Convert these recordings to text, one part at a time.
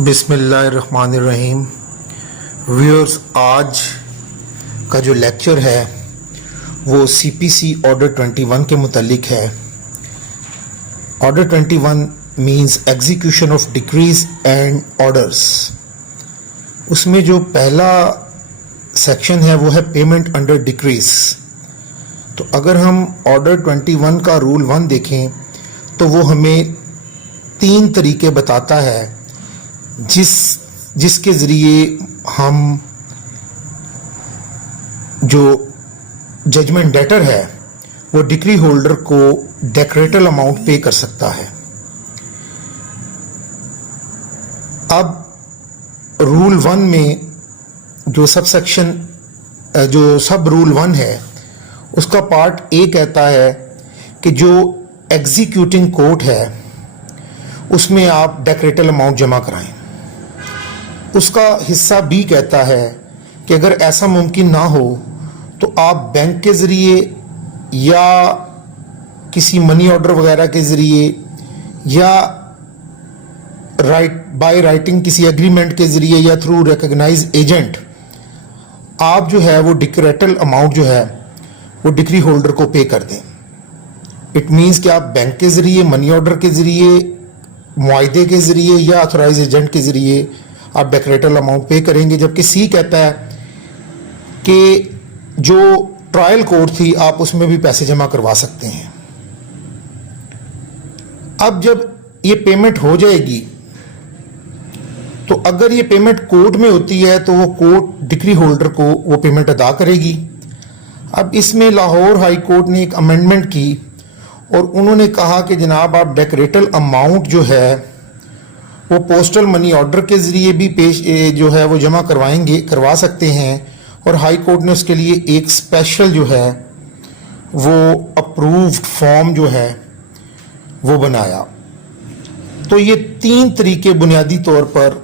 بسم اللہ الرحمن الرحیم ویورز، آج کا جو لیکچر ہے وہ سی پی سی آرڈر 21 کے متعلق ہے۔ Order 21 means execution of decrees and orders. اس میں جو پہلا سیکشن ہے وہ ہے پیمنٹ انڈر ڈکریز۔ تو اگر ہم آرڈر 21 کا رول 1 دیکھیں تو وہ ہمیں 3 طریقے بتاتا ہے جس کے ذریعے ہم جو ججمنٹ ڈیٹر ہے وہ ڈکری ہولڈر کو ڈیکریٹل اماؤنٹ پے کر سکتا ہے۔ اب رول 1 میں جو سب رول 1 ہے اس کا پارٹ اے کہتا ہے کہ جو ایگزیکیوٹنگ کورٹ ہے اس میں آپ ڈیکریٹل اماؤنٹ جمع کرائیں۔ اس کا حصہ بی کہتا ہے کہ اگر ایسا ممکن نہ ہو تو آپ بینک کے ذریعے یا کسی منی آرڈر وغیرہ کے ذریعے یا بائی رائٹنگ کسی ایگریمنٹ کے ذریعے یا تھرو ریکگنائز ایجنٹ آپ جو ہے وہ ڈیکریٹل اماؤنٹ جو ہے وہ ڈکری ہولڈر کو پے کر دیں۔ اٹ مینز کہ آپ بینک کے ذریعے، منی آرڈر کے ذریعے، معاہدے کے ذریعے یا آتھورائز ایجنٹ کے ذریعے آپ ڈیکریٹل اماؤنٹ پے کریں گے، جبکہ سی کہتا ہے کہ جو ٹرائل کورٹ تھی آپ اس میں بھی پیسے جمع کروا سکتے ہیں۔ اب جب یہ پیمنٹ ہو جائے گی تو اگر یہ پیمنٹ کورٹ میں ہوتی ہے تو وہ کورٹ ڈکری ہولڈر کو وہ پیمنٹ ادا کرے گی۔ اب اس میں لاہور ہائی کورٹ نے ایک امینڈمنٹ کی اور انہوں نے کہا کہ جناب آپ ڈیکریٹل اماؤنٹ جو ہے وہ پوسٹل منی آرڈر کے ذریعے بھی جو ہے وہ جمع کروا سکتے ہیں، اور ہائی کورٹ نے اس کے لیے ایک اسپیشل جو ہے وہ اپرووڈ فارم جو ہے وہ بنایا۔ تو یہ 3 طریقے بنیادی طور پر،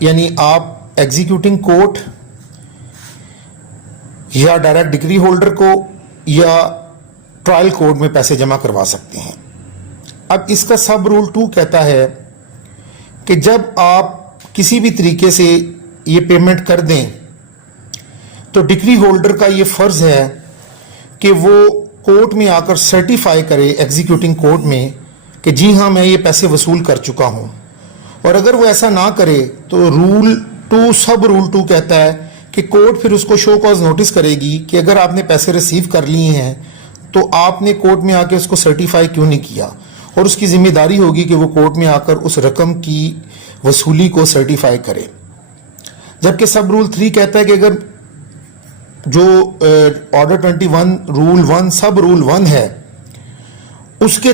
یعنی آپ ایگزیکیوٹنگ کورٹ یا ڈائریکٹ ڈکری ہولڈر کو یا ٹرائل کورٹ میں پیسے جمع کروا سکتے ہیں۔ اب اس کا سب رول 2 کہتا ہے کہ جب آپ کسی بھی طریقے سے یہ پیمنٹ کر دیں تو ڈکری ہولڈر کا یہ فرض ہے کہ وہ کورٹ میں آ کر سرٹیفائی کرے ایگزیکیوٹنگ کورٹ میں کہ جی ہاں میں یہ پیسے وصول کر چکا ہوں، اور اگر وہ ایسا نہ کرے تو سب رول 2 کہتا ہے کہ کورٹ پھر اس کو شو کاز نوٹس کرے گی کہ اگر آپ نے پیسے ریسیو کر لیے ہیں تو آپ نے کورٹ میں آ کے اس کو سرٹیفائی کیوں نہیں کیا، اور اس کی ذمہ داری ہوگی کہ وہ کورٹ میں آ کر اس رقم کی وصولی کو سرٹیفائی کرے۔ جبکہ سب رول 3 کہتا ہے کہ اگر جو آرڈر 21 رول 1 سب رول 1 ہے اس کے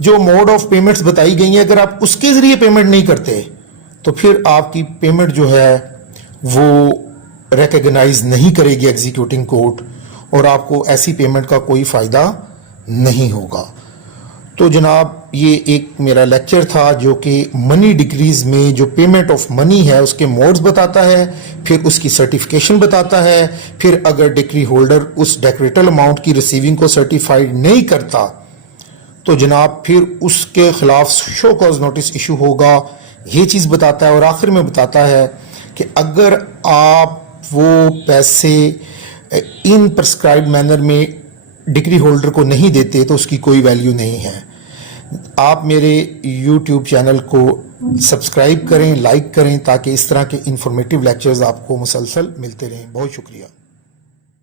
جو موڈ آف پیمنٹس بتائی گئی ہیں، اگر آپ اس کے ذریعے پیمنٹ نہیں کرتے تو پھر آپ کی پیمنٹ جو ہے وہ ریکگنائز نہیں کرے گی ایگزیکیوٹنگ کورٹ، اور آپ کو ایسی پیمنٹ کا کوئی فائدہ نہیں ہوگا۔ تو جناب یہ ایک میرا لیکچر تھا جو کہ منی ڈکریز میں جو پیمنٹ آف منی ہے اس کے موڈز بتاتا ہے، پھر اس کی سرٹیفکیشن بتاتا ہے، پھر اگر ڈکری ہولڈر اس ڈیکریٹل اماؤنٹ کی ریسیونگ کو سرٹیفائیڈ نہیں کرتا تو جناب پھر اس کے خلاف شو کاز نوٹس ایشو ہوگا، یہ چیز بتاتا ہے۔ اور آخر میں بتاتا ہے کہ اگر آپ وہ پیسے ان پرسکرائبڈ مینر میں ڈکری ہولڈر کو نہیں دیتے تو اس کی کوئی ویلیو نہیں ہے۔ آپ میرے یوٹیوب چینل کو سبسکرائب کریں، لائک کریں، تاکہ اس طرح کے انفارمیٹیو لیکچرز آپ کو مسلسل ملتے رہیں۔ بہت شکریہ۔